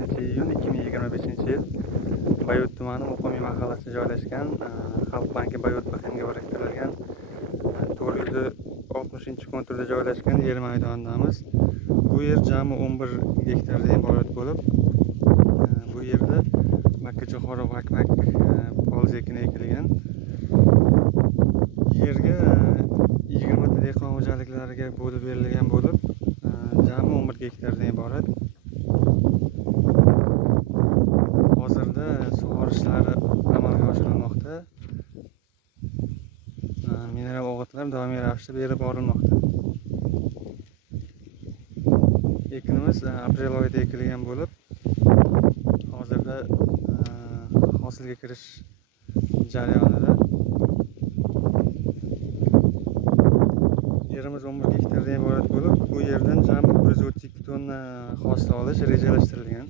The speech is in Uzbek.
iyun 2025-yil Bayot tumani Muqimiy mahallasida joylashgan Xalq banki Bayot BXMga biriktirilgan 460-konturda joylashgan yer maydonidamiz. Bu yer jami 11 gektardan iborat bo'lib, bu yerda makkajo'xori va akmak polz ekini ekilgan. Yerga 20 ta dehqon xo'jaliklariga bo'lib berilgan bo'lib, jami 11 gektardan iborat. Hozirda sug'orish ishlari amalga oshirilmoqda. Mineral o'g'itlar doimiy ravishda berib borilmoqda. Ekinimiz aprel oyida ekilgan bo'lib, hozirda hosilga kirish jarayonida. Yerimiz 11 gektardan iborat bo'lib, bu yerdan jami 132 tonna hosil olish rejalashtirilgan.